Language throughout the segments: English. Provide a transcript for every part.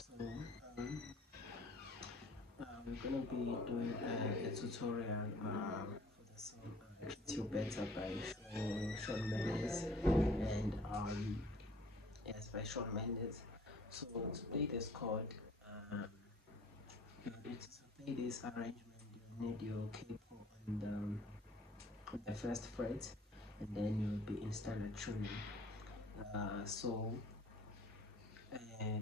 So we're gonna be doing a tutorial for the song "Treat You Better" by Shawn Mendes, and yes, by Shawn Mendes. So to play this chord, to play this arrangement, you need your capo on the first fret, and then you'll be in standard tuning. So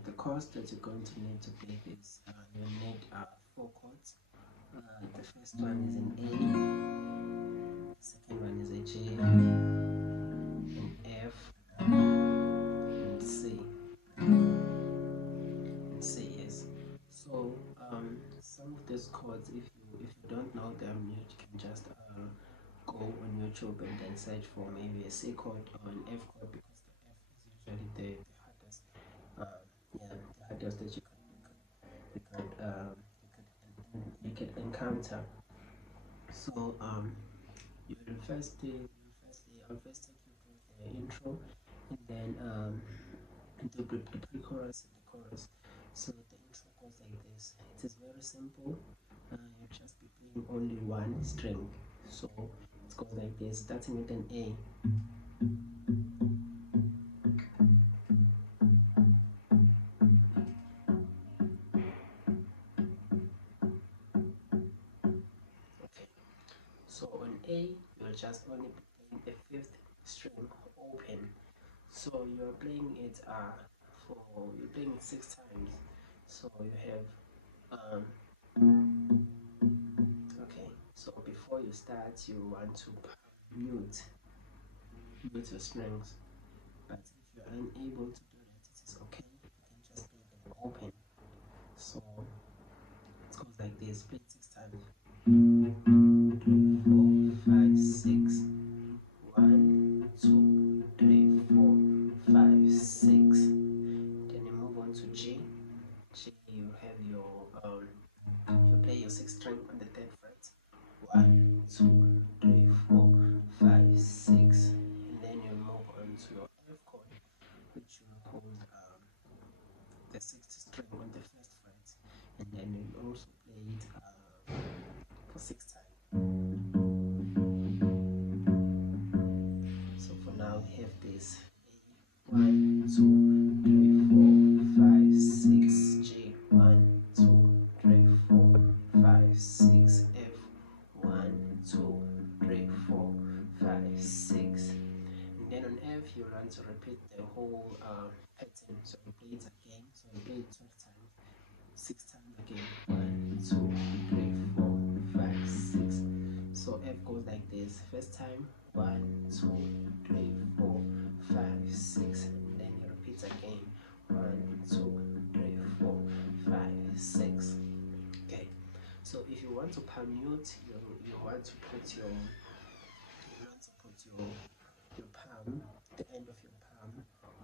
the chords that you're going to need to play this, you need 4 chords. The first one is an A, the second one is a G, an F, and C, yes. So some of these chords, if you don't know them, you can just go on YouTube and then search for maybe a C chord or an F chord, because the F is usually the hardest. The hardest that you can encounter. So I'll first take you through the intro, and then the pre-chorus and the chorus. So the intro goes like this. It is very simple. You'll just be playing only one string. So it goes like this, starting with an A. Okay. So on A, you'll just only be playing the 5th string open. So you're playing it you're playing it 6 times. So you have okay. So before you start, you want to mute your strings. But if you're unable to do that, it is okay. You can just play them open. So it goes like this. Play it 6 times. 3, 4, 5, 6. 1, 2, 3, 4, 5, 6. Then you move on to G. G, you have your you play your 6th string on the 3rd fret. 1, 2, 3, 4, 5, 6, and then you move on to your F chord, which you hold the 6th string on the 1st fret, and then you also play it for 6 times. So for now we have this: 1, 2, 3, 4, 5, 6, G, 1, 2, 3, 4, 5, 6, F, 1, 2, 3, 4, 5, 6. And then on F, you want to repeat the whole pattern. So you play it again. So you play it 12 times, 6 times again. 1, 2, 3, 4, 5, 6. So F goes like this. First time, 1, 2, 3, 4, 5, 6. And then you repeat again. 1, 2, 3, 4, 5, 6. Okay. So if you want to palm mute, you want to put your palm, the end of your palm,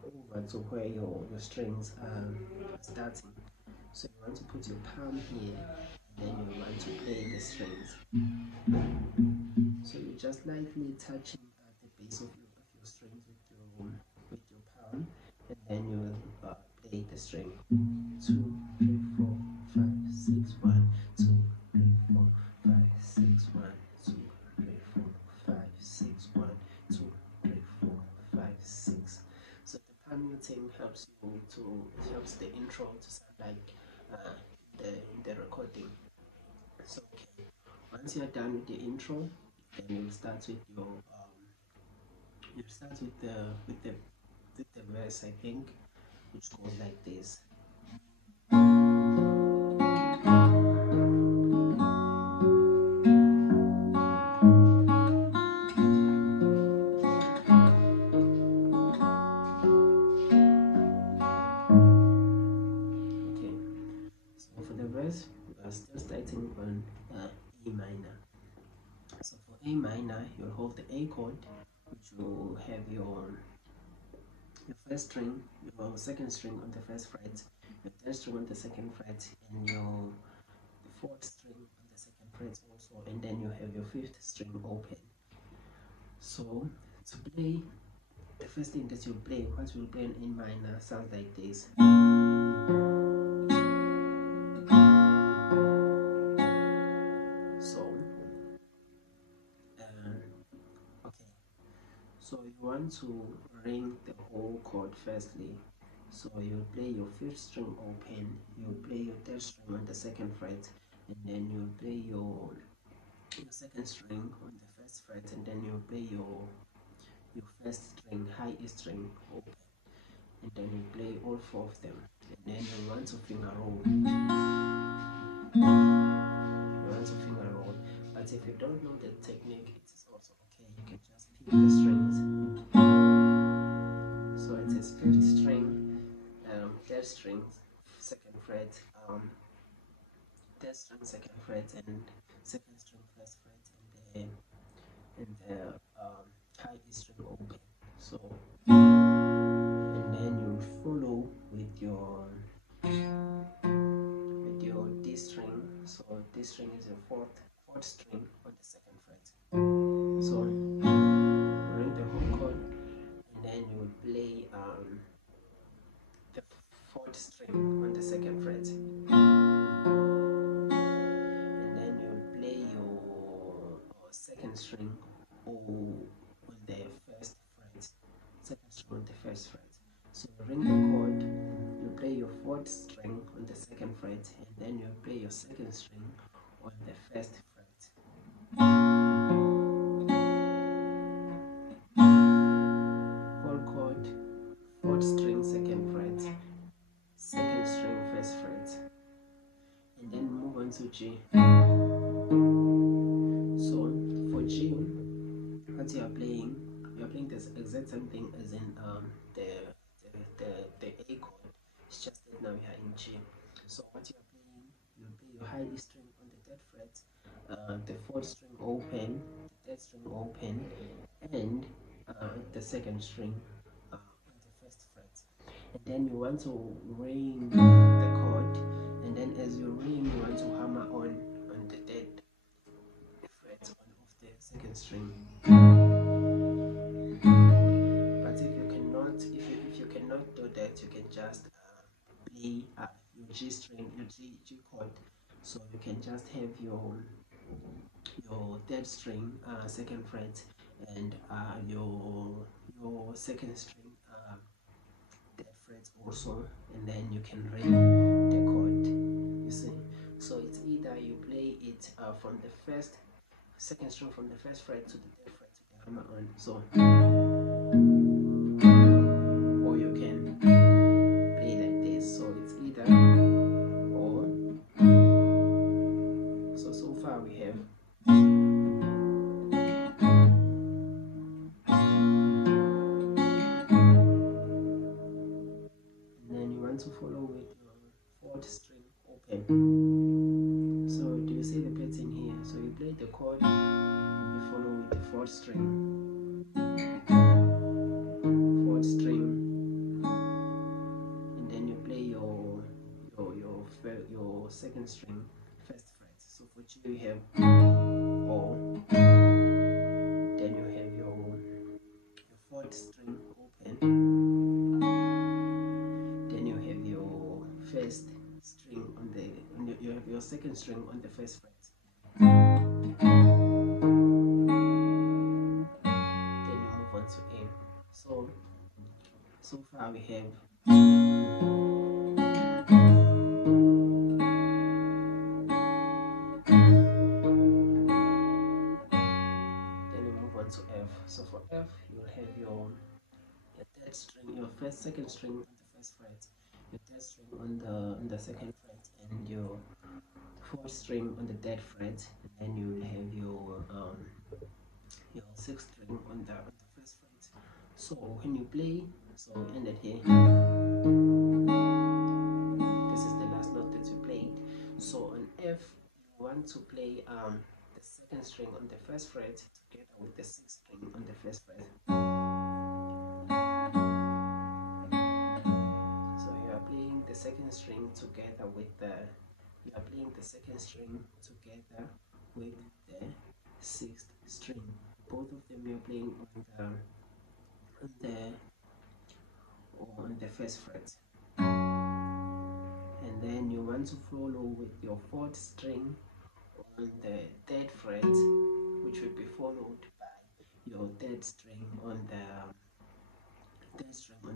over to where your strings are starting. So you want to put your palm here, and then you want to play the strings. So you're just lightly touching at the base of your strings with your palm, and then you will play the string. 2, 3, 4, 5, 6, 1, 2, 3, 4, 5, 6, 1, 2, 3, 4, 5, 6, 1, 2, 3, 4, 5, 6. So the palm muting helps the intro to sound like the recording. So okay, once you're done with the intro, then you'll start with the verse, I think, which goes like this. Okay, so for the verse, we are still starting on A minor. So for A minor, you'll hold the A chord, which will have your first string, your 2nd string on the 1st fret, your 3rd string on the 2nd fret, and your 4th string on the 2nd fret also, and then you have your 5th string open. So to play, the first thing that you play, what you play in A minor, sounds like this. So you want to ring the whole chord firstly. So you play your fifth string open, you play your third string on the second fret, and then you play your second string on the first fret, and then you play your first string, high E string open, and then you play all four of them, and then you want to finger roll. But if you don't know the technique, it is also okay. You can just pick the strings. So it is fifth string, third string, second fret, third string, second fret, and second string, first fret, and the high E string open. So, and then you follow with your D string. So D string is your fourth string on the second fret. So ring the whole chord, and then you will play the fourth string on the second fret, and then you will play your second string on the first fret, second string on the first fret. So ring the chord, you play your fourth string on the second fret, and then you play your second string on the first fret. Whole chord, fourth string, second fret, second string, first fret, and then move on to G. So for G, what you are playing this exact same thing as in the A chord. It's just that now we are in G. So what you are playing, you play your high E string on the third fret, the fourth string open, the third string open, and the second string on the first fret. And then you want to ring the chord, and then as you ring, you want to hammer on the third fret of the second string. But if you cannot do that, you can just play your G string, your G chord. So you can just have your third string, second fret, and your second string, third fret also, and then you can ring the chord. You see, so it's either you play it from the second string from the first fret to the third fret to the hammer on. So, or you can play like this. So it's either or. So far we have. To follow with your fourth string open. So do you see the pattern here? So you play the chord, you follow with the fourth string, and then you play your second string, first fret. So for G you have O, then you have your fourth string open. First string on you have your second string on the first fret. Then you move on to A. So far we have. Then you move on to F. So for F, you will have your third string, your second string on the first fret, your third string on the second fret, and your fourth string on the third fret, and then you will have your sixth string on the first fret. So when you play, so we ended here. This is the last note that you played. So on F, you want to play the second string on the first fret together with the sixth string on the first fret. So you are playing the second string together with the sixth string. Both of them you're playing on the first fret. And then you want to follow with your fourth string on the third fret, which will be followed by your third string on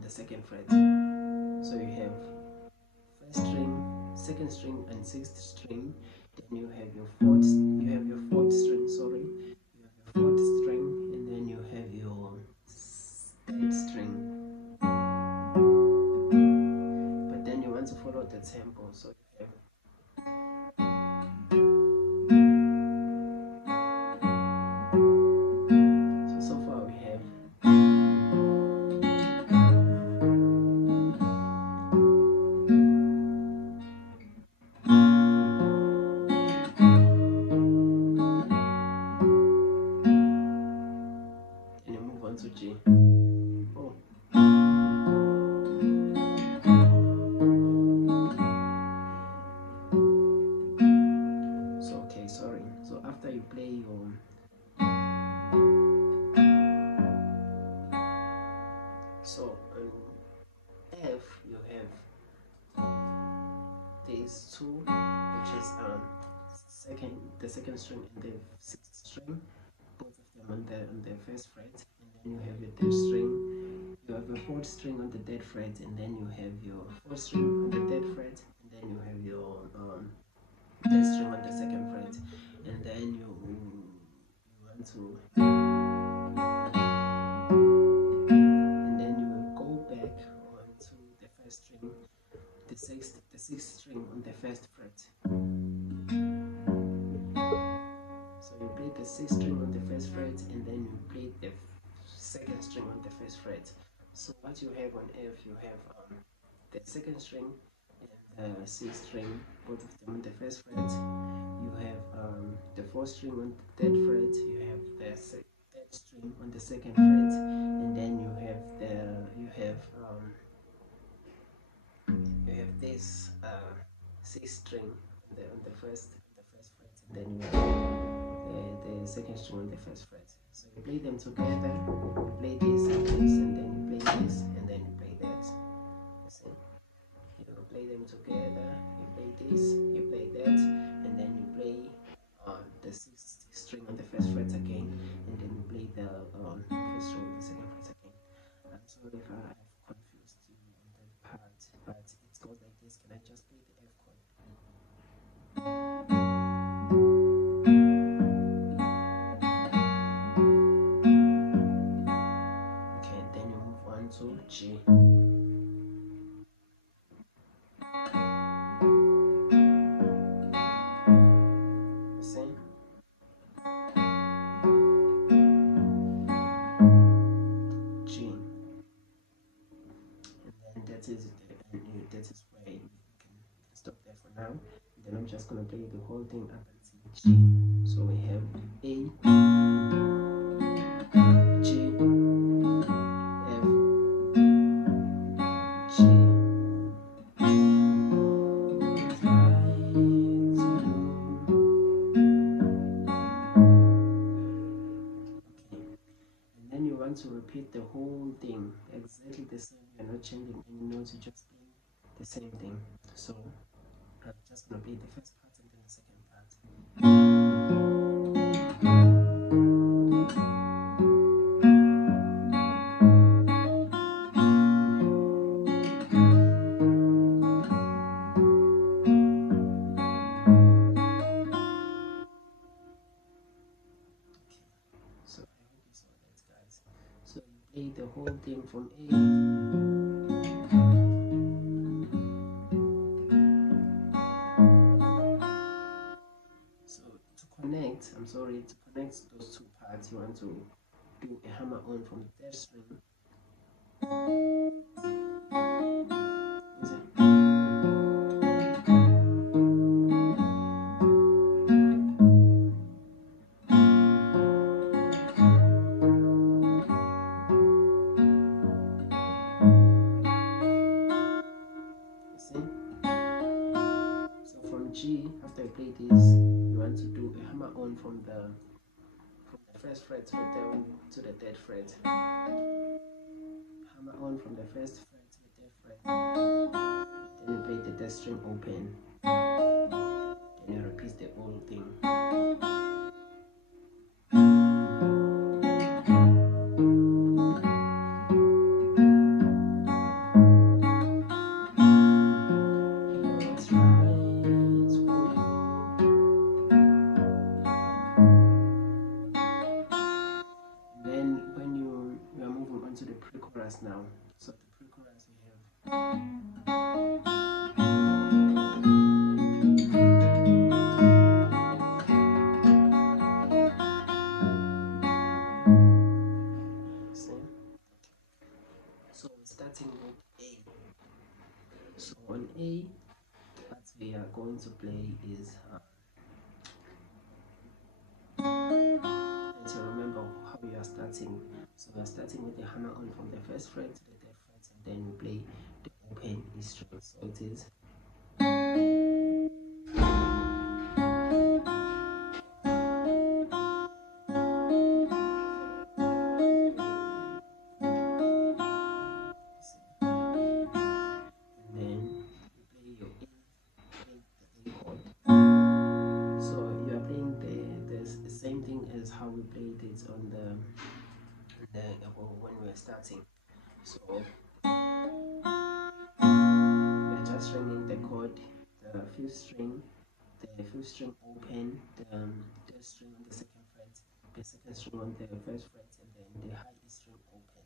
the second fret. So you have first string, second string, and sixth string. Then you have your fourth string. Sorry, you have your fourth string, and then you have your third string. But then you want to follow the tempo, so you have so far we have. And you move on to G. Oh. So okay, sorry. So after you play your F, you have these two, which is the second string and the sixth string, both of them on the first fret, and then you have your third string. You have your fourth string on the third fret, and then you have your fourth string on the third fret, and then you have your third string on the second fret, and then you want to. The sixth string on the first fret. So you play the sixth string on the first fret, and then you play the second string on the first fret. So what you have on F, you have the second string and the sixth string, both of them on the first fret. You have the fourth string on the third fret. You have the third string on the second fret, and then you have this sixth string on the first fret, and then you have the second string on the first fret. So you play them together. You play this and this, and then you play this, and then you play that. You see? You play them together. You play this, you play that, and then you play the sixth string on the first fret again, and then you play the first string on the second fret again. I'm sorry if I have confused you on that part, but it goes like this. Can I just play the F chord? Okay, then you move on to G. See? G. And then that is where you can stop there for now. And then I'm just gonna play the whole thing up until G. So we have A, G, F, G. And then you want to repeat the whole thing exactly the same. You're not changing any notes, you just play the same thing. So I'm just gonna play the first part and then the second part. So I hope you saw that, guys. So you play the whole thing from A. To connect those two parts, you want to do a hammer on from the third string. G, after you play this, you want to do a hammer on from the first fret to the third fret. Hammer on from the first fret to the third fret. Then you play the third string open. Then you repeat the whole thing. G, what we are going to play is and to remember how we are starting. So we are starting with the hammer on from the first fret to the third fret, and then we play the open E string. So it is as how we played it on the when we were starting. So we're just stringing the chord, the fifth string open, the third string on the second fret, the second string on the first fret, and then the high E string open.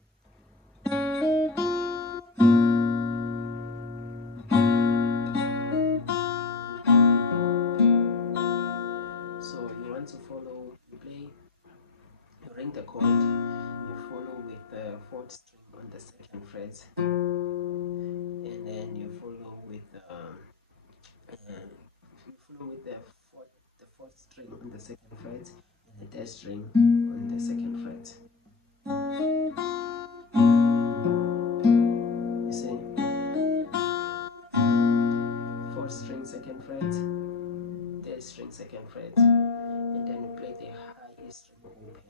So you want to follow, you ring the chord, you follow with the fourth string on the second fret, and then you follow with the fourth string on the second fret and the third string on the second fret. You see, fourth string second fret, third string second fret, and then you play the high E string open.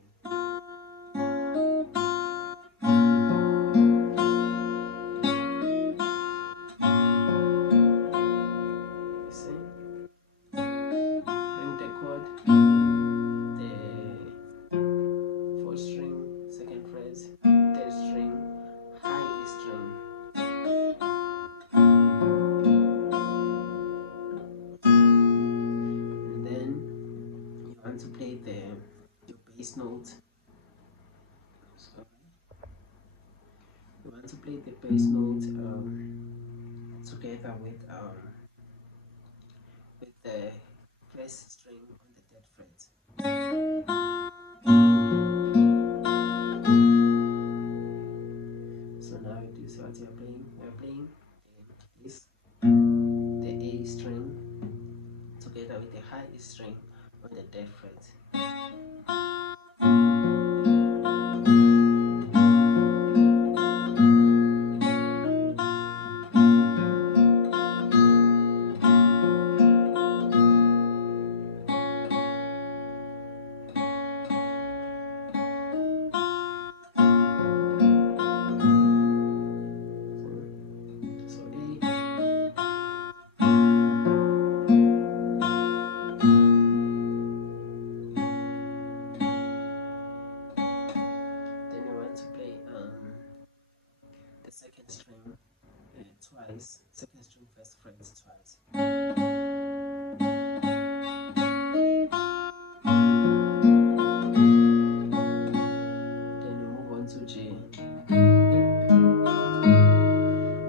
To play your bass note. So you want to play the bass note together with the first string on the third fret. So now this is what you're playing. We're playing the A string together with the high E string on the third fret. Second string twice, second string first fret twice. Then you move on to G.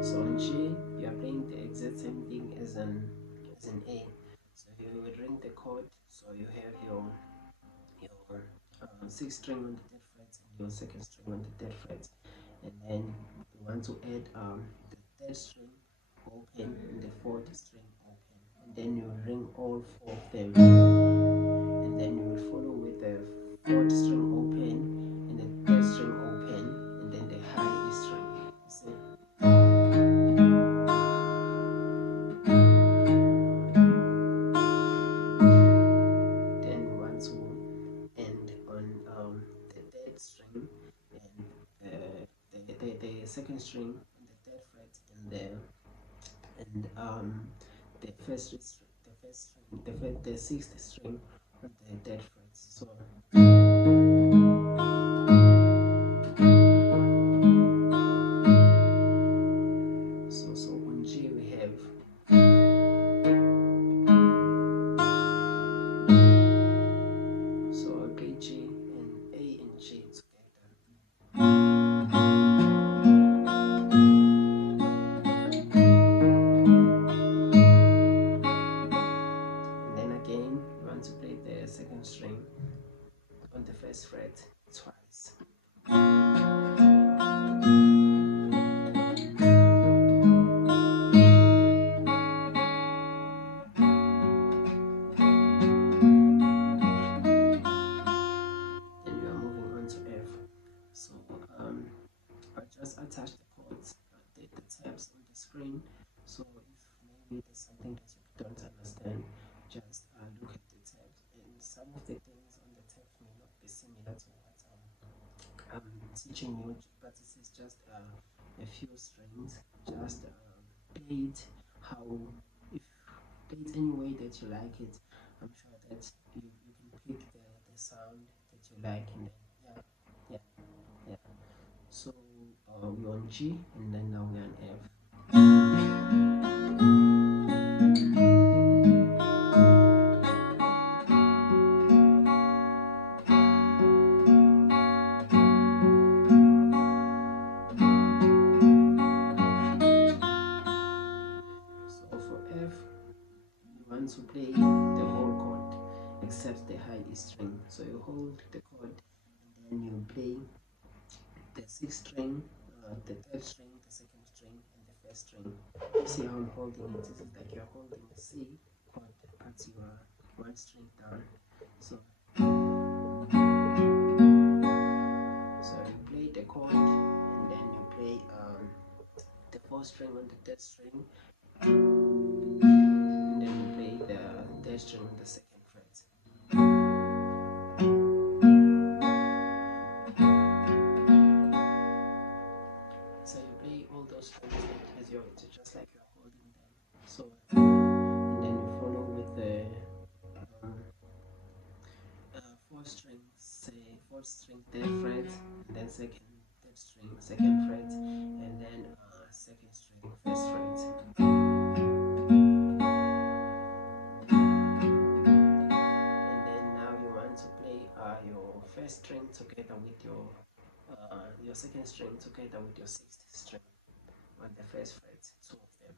So on G, you are playing the exact same thing as an A. So you would ring the chord. So you have your sixth string on the third fret and your second string on the third fret, and then you want to add the third string open and the fourth string open, and then you ring all four of them, and then you will follow with the fourth string open and the third string open, and then the high E string. You see? Then you want to end on the third string and the second string on the third fret, and the sixth string on the third fret. So on G we have I play G and A and G together. And then again, you want to play the second string on the first fret twice. it is something that you don't understand, just look at the tabs, and some of the things on the tabs may not be similar to what I'm teaching you, but this is just a few strings. Just play it how, if play it any way that you like it. I'm sure that you can pick the sound that you like, and then yeah. So we're on G, and then now we're on F. So for F, you want to play the whole chord except the high E string. So you hold the chord, and then you play the 6th string, the 3rd string, the 2nd string, and the 1st string. You see how I'm holding it? This is like you're holding the C chord, but you are 1 string down. So you play the chord, and then you play the 4th string on the 3rd string, and then you play the 3rd string on the 2nd fret. So you play all those strings as you're just like you're holding them. So and then you follow with the 4th string, say 4th string 3rd fret, and then 3rd string 2nd fret, and then 2nd string 1st fret. And then now you want to play your 1st string together with your 2nd string together with your 6th string on the 1st fret, 2 of them.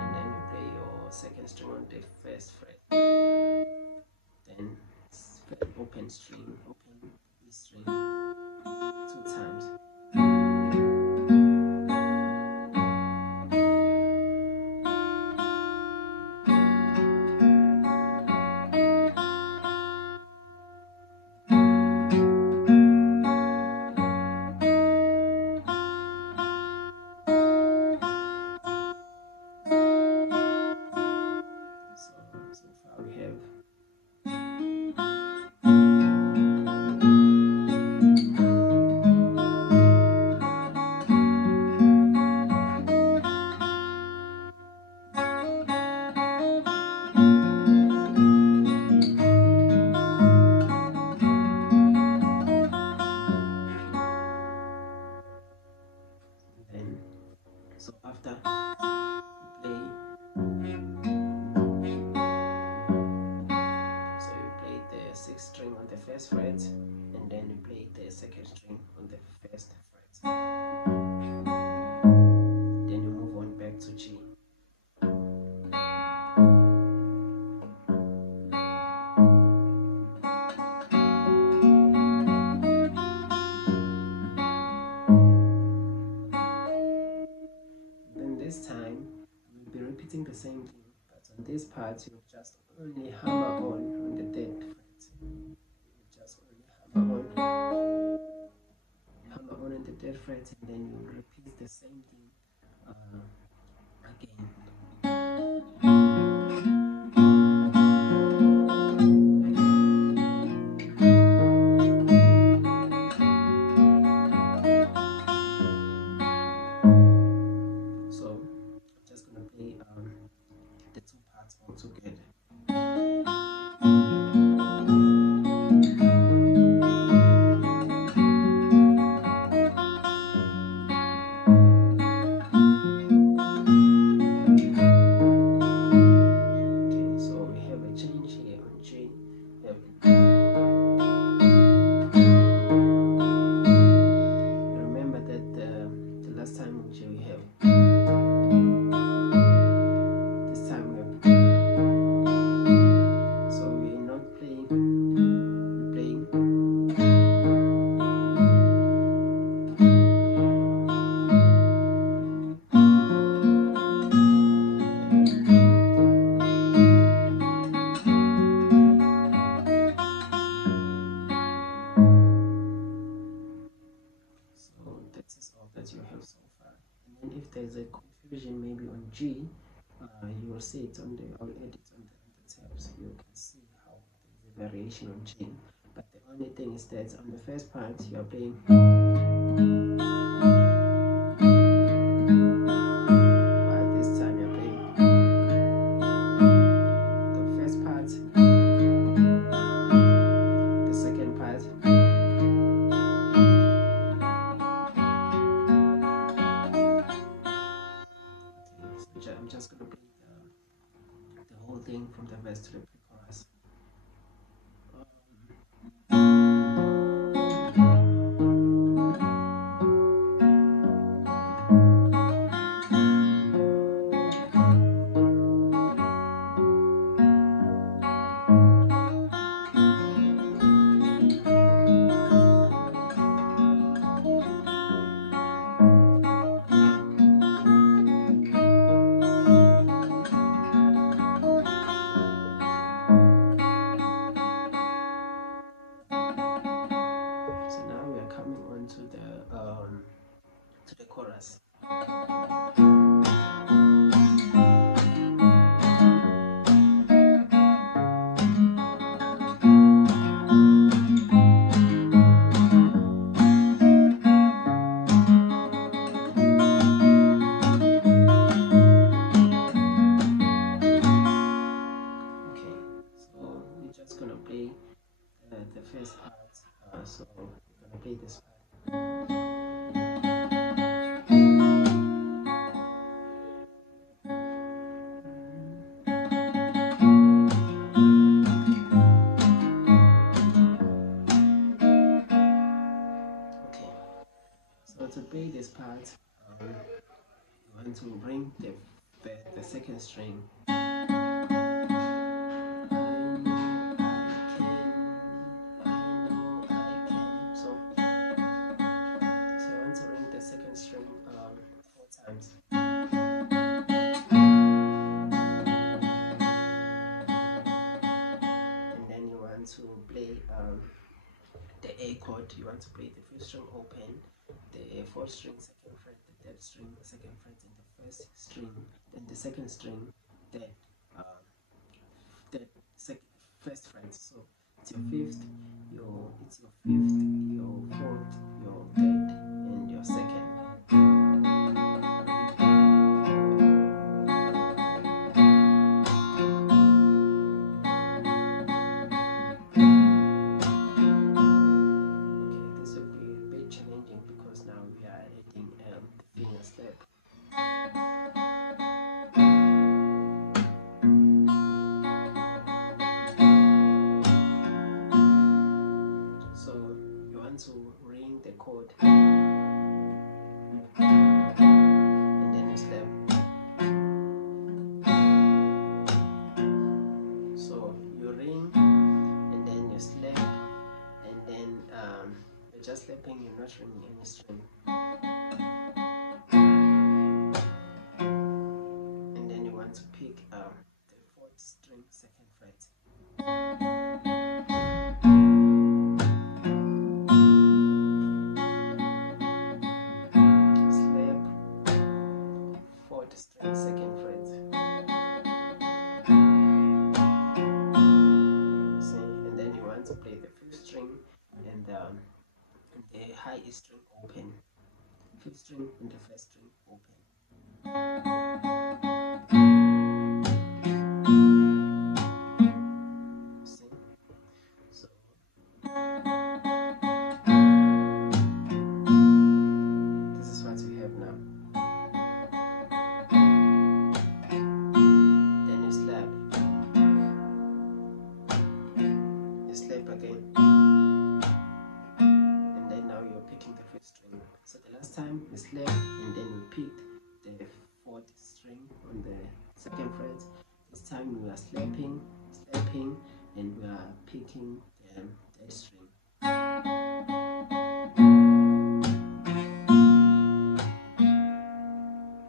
And then you play your 2nd string on the 1st fret. Then open string, open E string 2 times. So far we have so after play, so you play the 6th string on the 1st fret, and then you play the 2nd string on the 1st fret. Then you move on back to G. This time we'll be repeating the same thing, but on this part you just only hammer on the 3rd fret. You just only hammer on the 3rd fret, and then you repeat the same thing again. The 2 parts all together. if there's a confusion maybe on G, you will see it on the edit on the tabs. You can see how there's a variation on G. But the only thing is that on the first part you are playing, while this time you're playing the first part, the second part, so I'm just gonna play the whole thing from the verse to the pre-chorus. To the chorus. Okay, so we're just gonna play the first part. So we're gonna play this part. So to play this part, you want to bring the second string. So you want to ring the second string 4 times. And then you want to play the A chord. You want to play the fifth string open, the fourth string second fret, the third string second fret, and the first string, then the second string, then the first fret. So it's your fifth, your fourth, your third, and your second. To ring the chord and then you slap. So you ring and then you slap, and then you're just slapping, you're not ringing any string. And then you want to pick the fourth string second fret. String second fret. See, and then you want to play the fifth string and the high E string open, fifth string and the first string open. See, so this is what we have now. Again, and then now you're picking the fifth string. So the last time we slapped and then we picked the fourth string on the second fret. This time we are slapping, and we are picking the third string.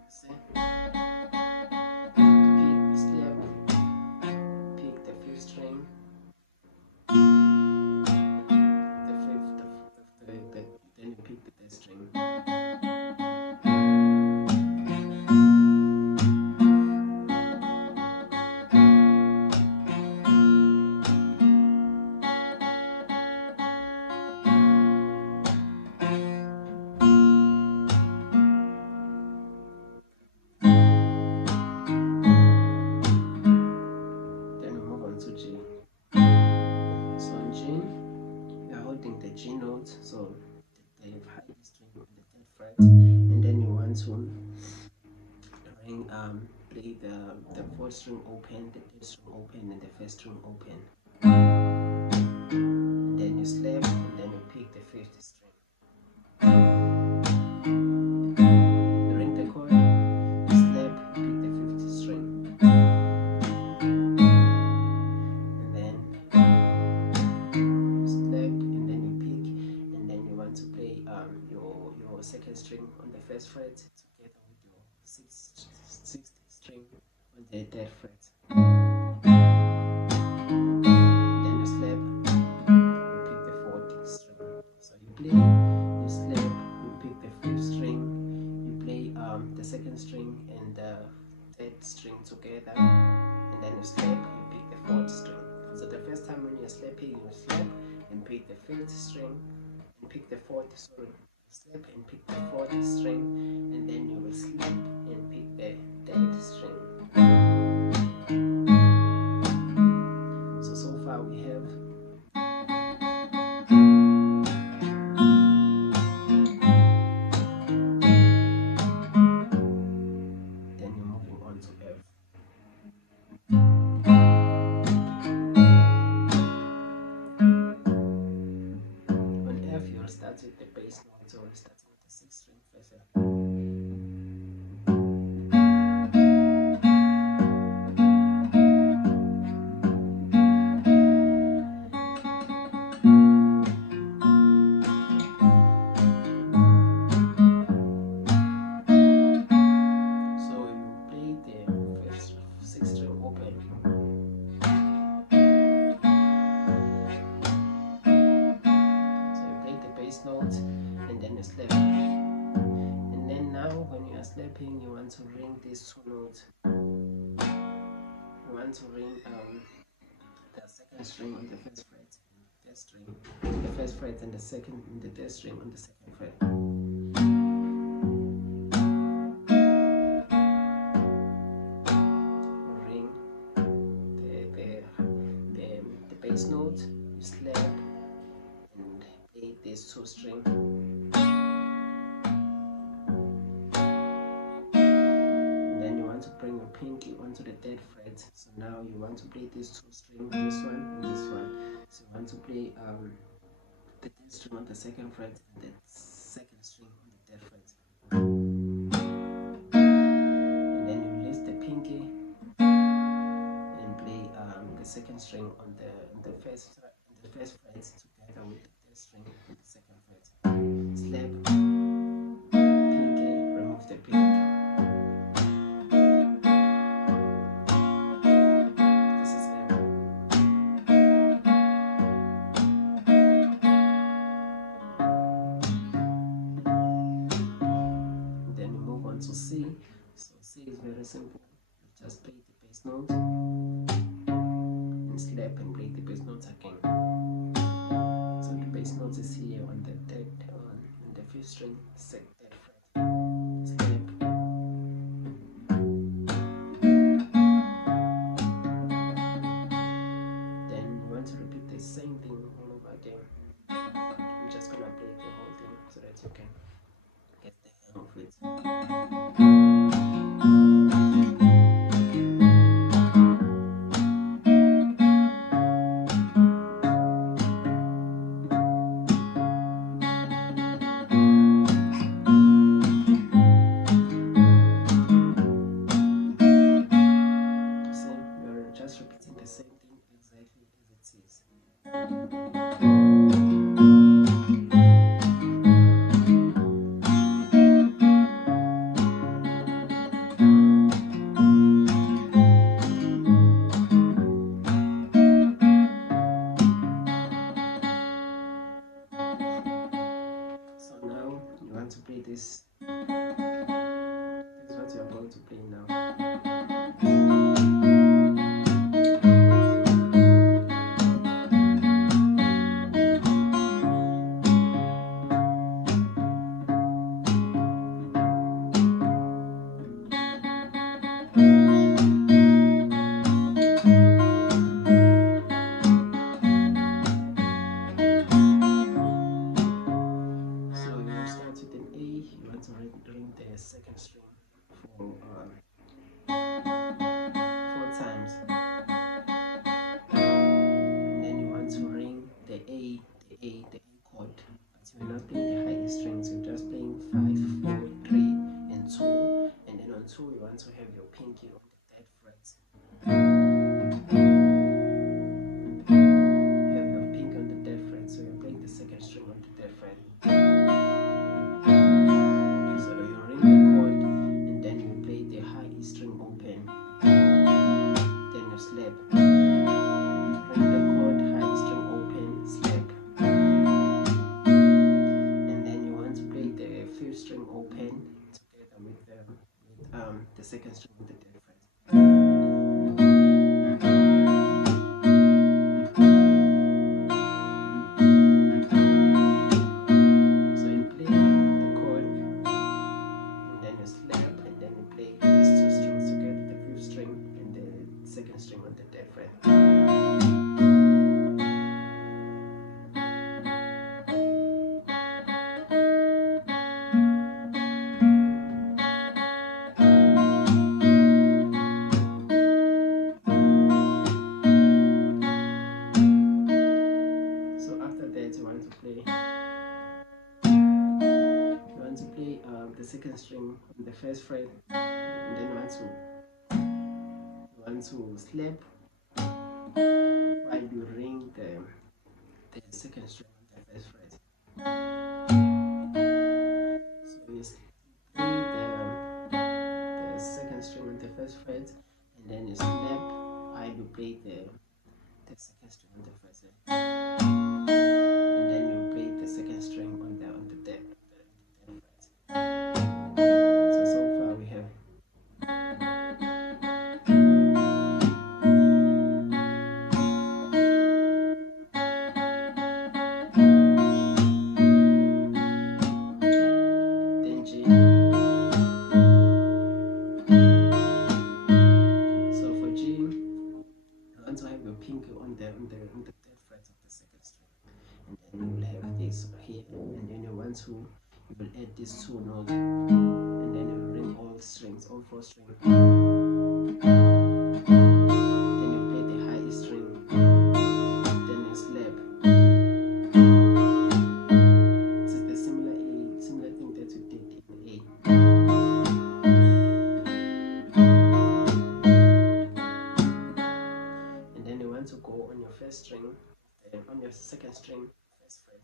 See? Slap, pick the fifth string. Then you pick the third string. G note, so the highest string on the 3rd fret, and then you want to ring, play the 4th string open, the 3rd string open, and the 1st string open. And then you slap, and then you pick the 5th string. You ring the chord, you slap, pick the 5th string. And then you slap, and then you pick, and then you want to play your 2nd string on the 1st fret together with your 6th string on the 3rd fret. Then you slap, you pick the 4th string. So you play, you slap, you pick the 5th string, you play the 2nd string and the 3rd string together, and then you slap, you pick the 4th string. So the first time when you're slapping, you slap and pick the 5th string and pick the 4th, sorry, slap and pick the 4th string, and then you will slap and pick the 3rd string. So far we have then you're moving on to F. On F you'll start with the bass note, so we'll start with the 6th string first. Note, and then you slap, and then now when you are slapping, you want to ring these 2 notes. You want to ring the 2nd string on the 1st fret, 3rd string on the 1st fret, and the 3rd string on the 2nd fret. You ring the bass note, you slap and play these 2 strings. And then you want to bring your pinky onto the 3rd fret. So now you want to play these 2 strings, this one and this one. So you want to play the 3rd string on the 2nd fret and the 2nd string on the 3rd fret. And then you lift the pinky and play the 2nd string on the first fret together with the 3rd string on the 2nd fret. Slap, pinky, remove the pinky. This is F. And then you move on to C. So C is very simple. You just play the bass note and slap and play the bass note again. So the bass note is here on the 5th string, 3rd fret. Slap. Then you want to repeat the same thing all over again. I'm just gonna play the whole thing so that you can get the hang of it. Just repeating the same thing exactly as it says. So now you want to play this. This is what you are going to play now. you're not playing the high E strings, you're just playing 5, 4, 3, and 2, and then on 2 you want to have your pinky on the 3rd fret. You have your pinky on the 3rd fret, so you're playing the 2nd string on the 3rd fret. So you ring the chord, and then you play the high E string open, then you slap. Ring the chord, high E string open, slap. And then you want to play the 5th string open together with the 2nd string on the 3rd fret. So you play the chord, and then you slap, and then you play these 2 strings together, the 5th string and the 2nd string on the 3rd fret. The 2nd string on the 1st fret, and then you want to slap while you ring the 2nd string on the 1st fret. So you play the 2nd string on the 1st fret, and then you slap while you play the 2nd string on the 1st fret, and then you play the 2nd string on the 3rd fret. So far we have then G. So for G, you want to have your pinky on the 3rd fret of the 2nd string, and then you will have this here, and then you will add these 2 notes, and then you will ring all strings, all 4 strings. Then you play the high E string, then you slap. This is the similar thing that you did in A. And then you want to go on your 1st string, on your 2nd string, 1st fret.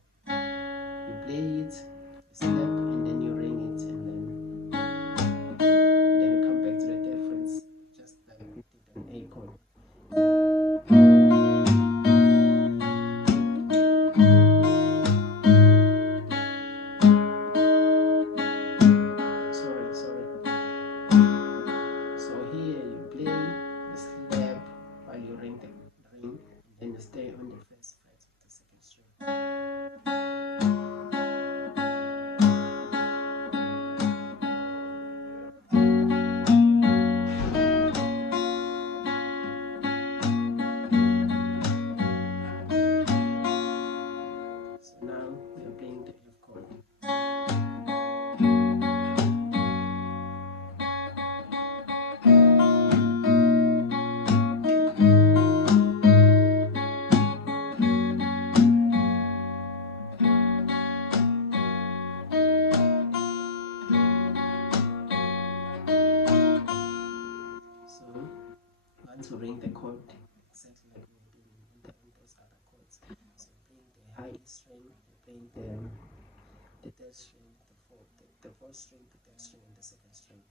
You play it, slap, and then you ring it, and then you come back to the 3rd fret, just like we did an A chord. Sorry. So here you play, you slap while you ring the ring, and then you stay on the 1st fret of the 2nd string. To ring the chord exactly like we were doing on those other chords. So playing the high E string, you're playing the 3rd string, the 4th string, the 3rd string, and the 2nd string.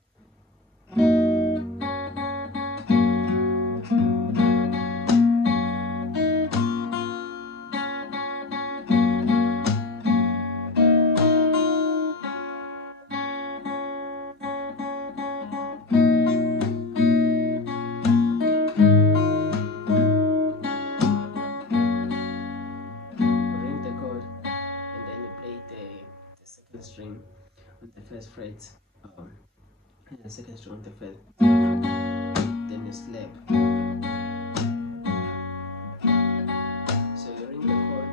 String on the 1st fret, and the 2nd string on the 1st, then you slap. So you ring the chord,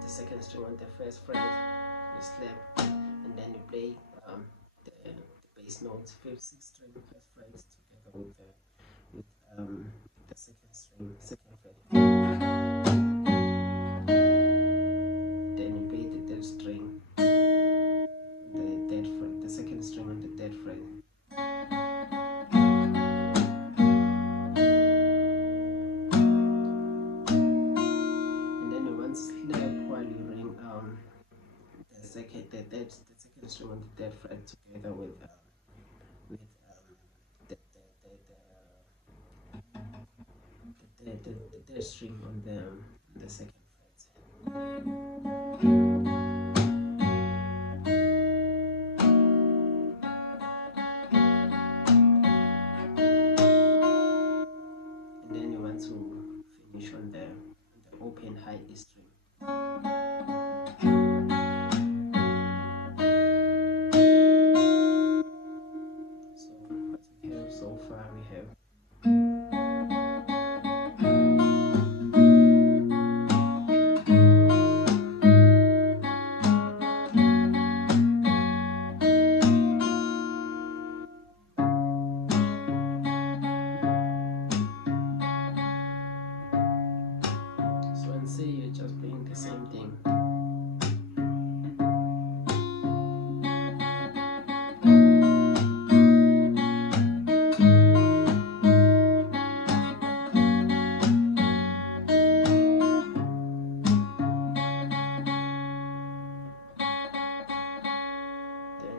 the 2nd string on the 1st fret, you slap, and then you play the bass notes, 5th, 6th string, 1st fret together with the 2nd string, 2nd fret. Then you play the 3rd string the second string on the third fret together with the third string on the second fret. And then you want to finish on the open high E string. So what we have so far, we have say you're just playing the same thing. Then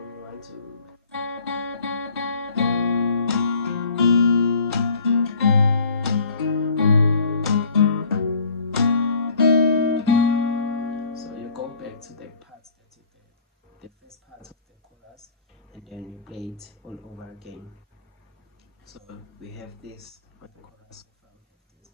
you want to to the parts that you the first part of the chorus, and then you play it all over again. So we have this on the chorus. So far we have this.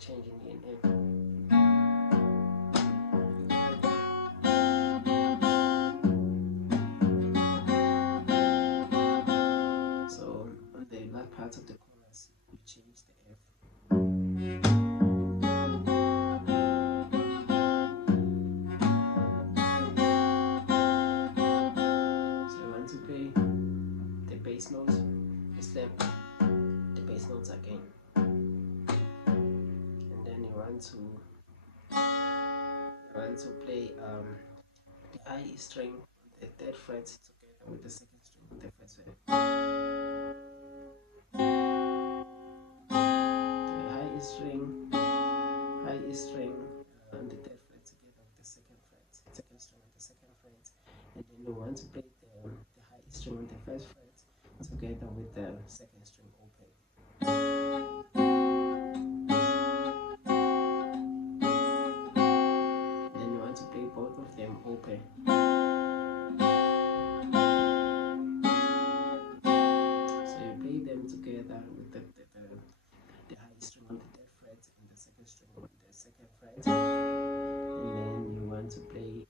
Changing in F. So on the last part of the chorus, we change the F. So you want to play the bass note, you step the bass notes again. You want to play the high E string on the third fret together with the second string on the first fret. The high E string on the third fret together with the second string on the second fret, and then you want to play the high E string on the first fret together with the second string open. Both of them open. So you play them together with the high string on the third fret and the second string on the second fret, and then you want to play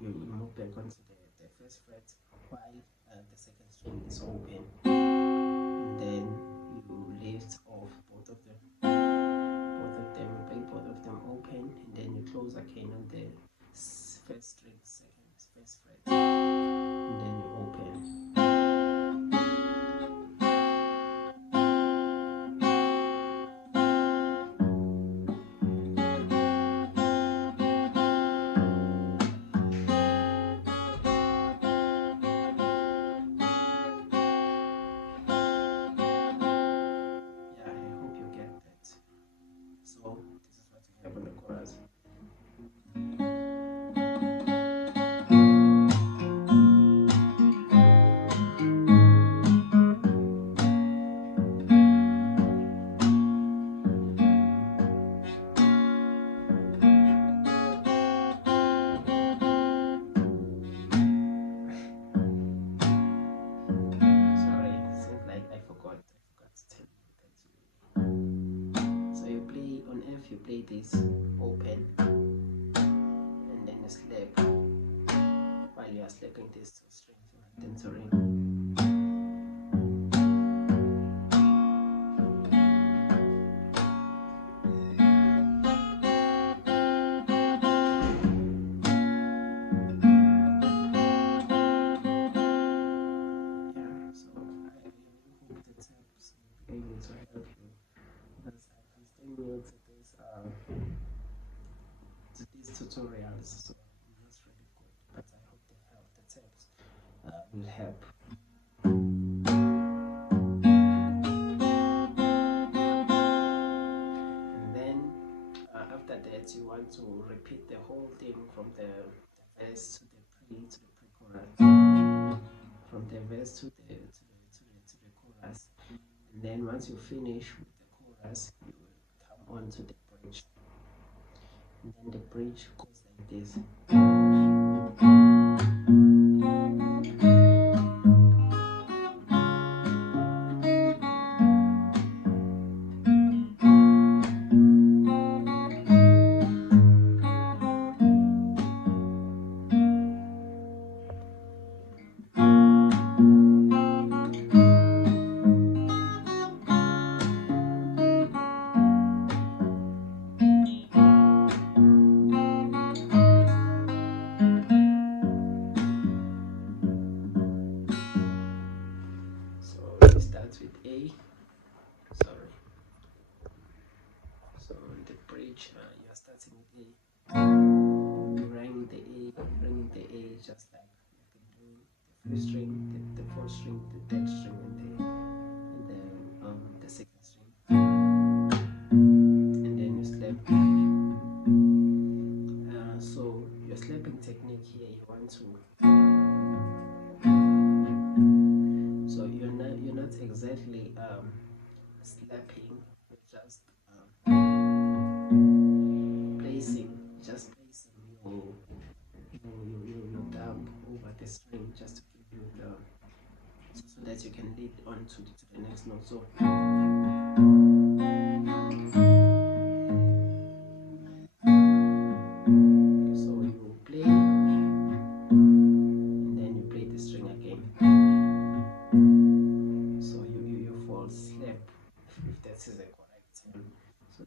you move back onto the first fret while the second string is open, and then you lift off both of them, play both of them open, and then you close again on the first string, first fret, and then you open. You play this open, and then you slap while you are slapping these two strings. entering. These tutorials, so I'm not really good, but I hope they help. The tips will help. And then after that, you want to repeat the whole thing from the verse to the pre-chorus, from the verse to the chorus. And then once you finish with the chorus, you will come on to the bridge. And then the bridge goes like this. Starts with A. Sorry. So on the bridge, you're starting with A. You ring the A just like you've been doing the first string, the fourth string, the third string, and the second string. And then you slap. So your slapping technique here, you want to. So you're not exactly slapping, you're just placing your thumb over the string just to give you the so that you can lead on to the next note. So you play and then you play the string again. So you fall slap if that is the correct term. So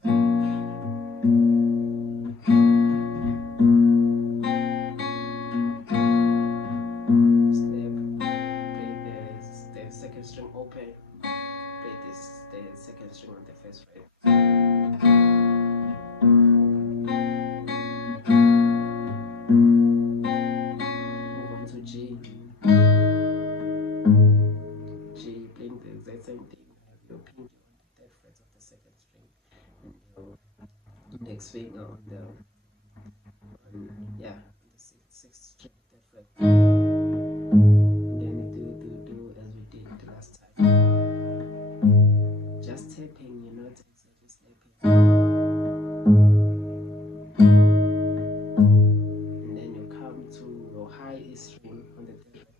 second string open, play the second string on the first fret. Move on to G, playing the exact same thing. You have your pinky on the third fret of the second string and your index finger on the sixth string, third fret. Do as we did the last time. Just tapping, you're not exactly slapping. And then you come to your high E string on the third fret.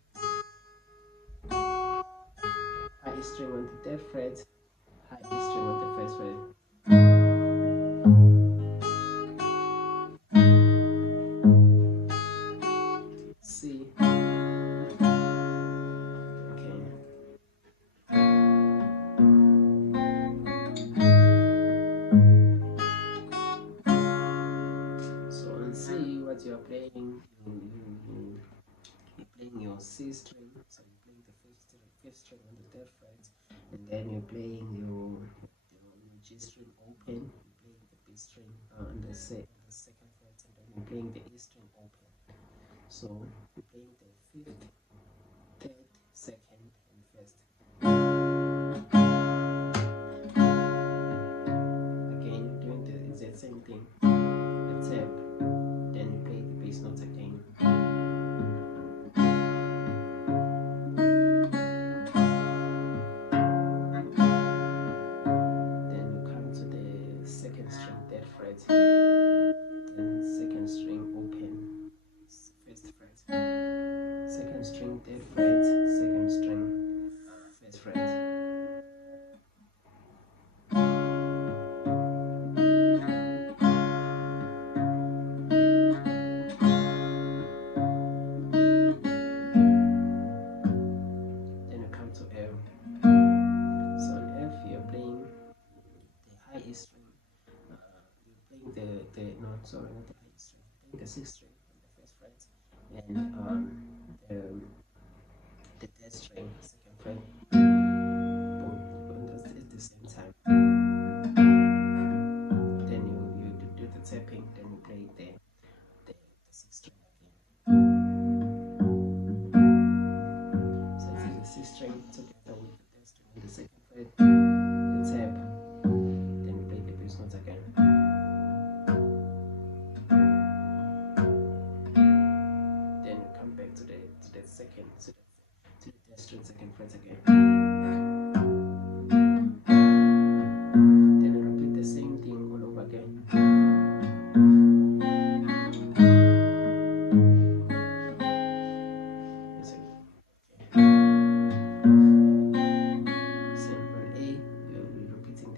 High E string on the third fret, high E string on the first fret. C. You're playing, you're playing your C string, so you're playing the fifth string on the third fret, and then you're playing your G string open, you're playing the B string on the second fret, and then you're playing the A string open. So you're playing the fifth, third, second, and first. Again, you're doing the exact same thing. The tap. Then you play the bass notes again. Then you come to the second string, third fret. Then second string open, first fret. Second string sixth string on the first fret, and the third string, second fret, both at the same time. Then you do the tapping, then you play the sixth string again. So it's the sixth string together with the third string on the second fret, the tap, then you play the bass notes again. Then you come back to the second, to the third string, second fret again. Then you repeat the same thing all over again.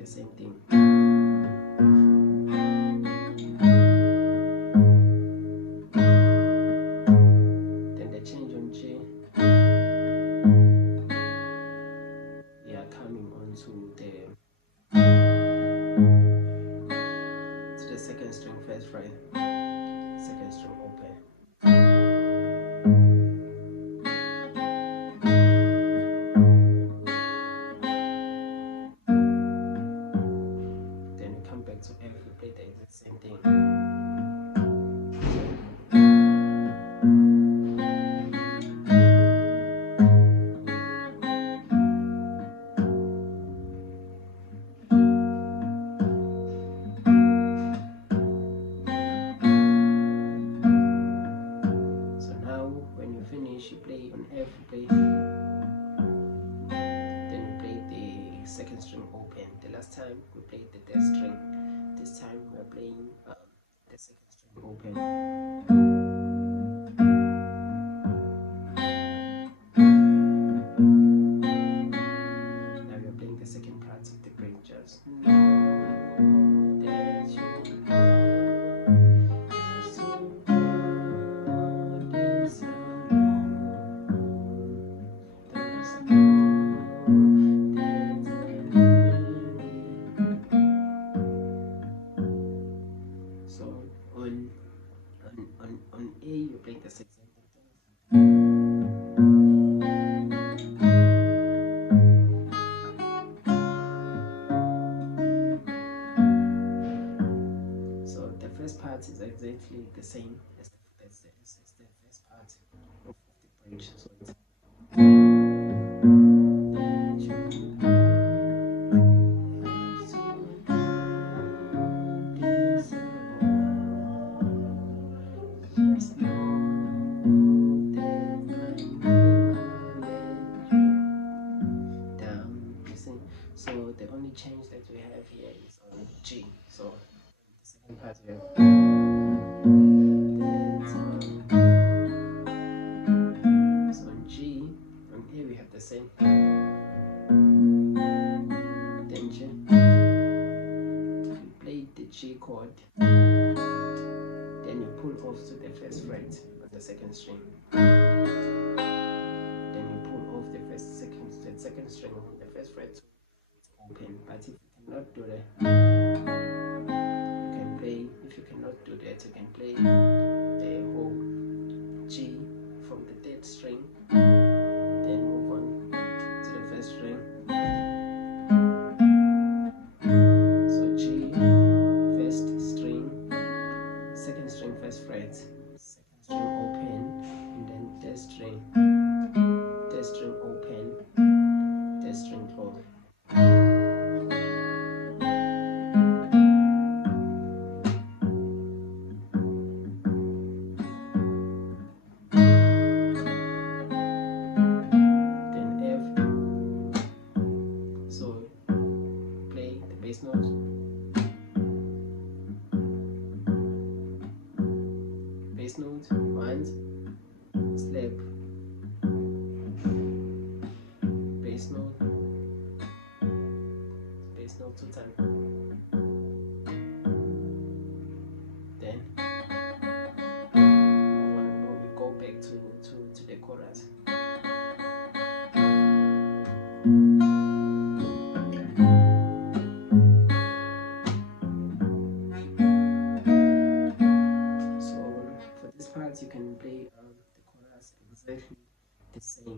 Same thing. Then the change on G, we are coming on to the second string first fret, second string open. Then we come back to F, we play the exact same thing. So now when you finish, you play on F, you play, then you play the second string open. The last time we played the third string. This time we are playing the second string open. Now we are playing the second part of the break just. So on A you play the sixth. So the first part is exactly the same as the first part of the bridge. So it's so the only change that we have here is on G. So the second part here. So on G, on A we have the same. Then G, you play the G chord. Then you pull off to the first fret on the second string. Then you pull off the second string on the first fret to open. But if you cannot do that, you can play. If you cannot do that, you can play the whole G from the third string. Then move on to the first string. So G, first string, second string, first fret, second string open, and then third string open, third string close.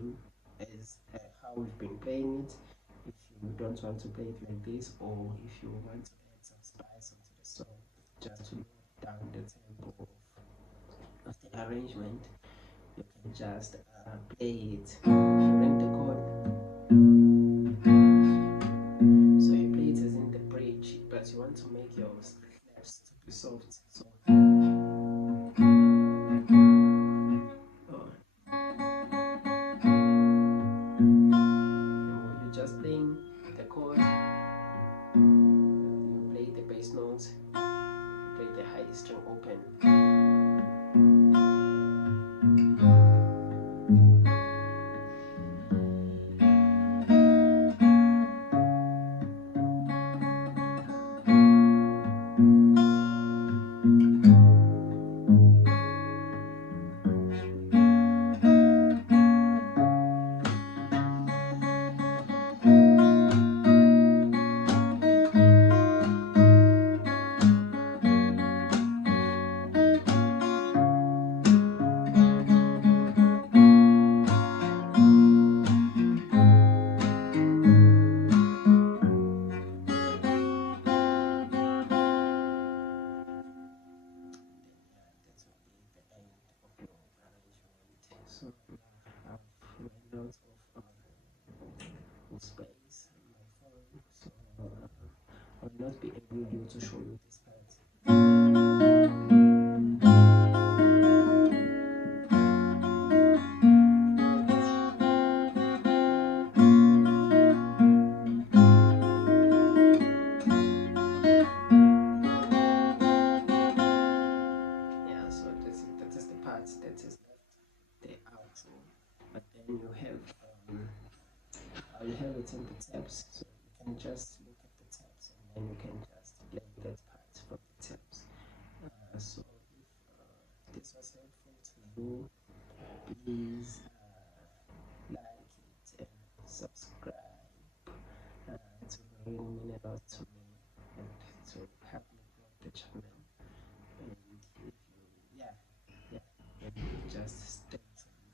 same as how we've been playing it. If you don't want to play it like this, or if you want to add some spice onto the song, just to lower down the tempo of the arrangement, you can just play it. You ring the chord, so you play it as in the bridge, but you want to make your snaps to be soft. So you're just playing the chord, you play the bass notes, play the high string open. So I've run out of space on my phone, so I will not be able to show you this part. Yeah, so that is the part that is left, the outro. But then you have it in the tabs, so you can just look at the tabs and then you can just play that part from the tabs. So if this was helpful to you, please like it and subscribe. It will really mean a lot to me and to help me grow the channel. And if you, just stay tuned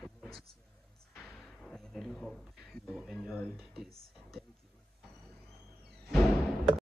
for more tutorials. I really hope you enjoyed this.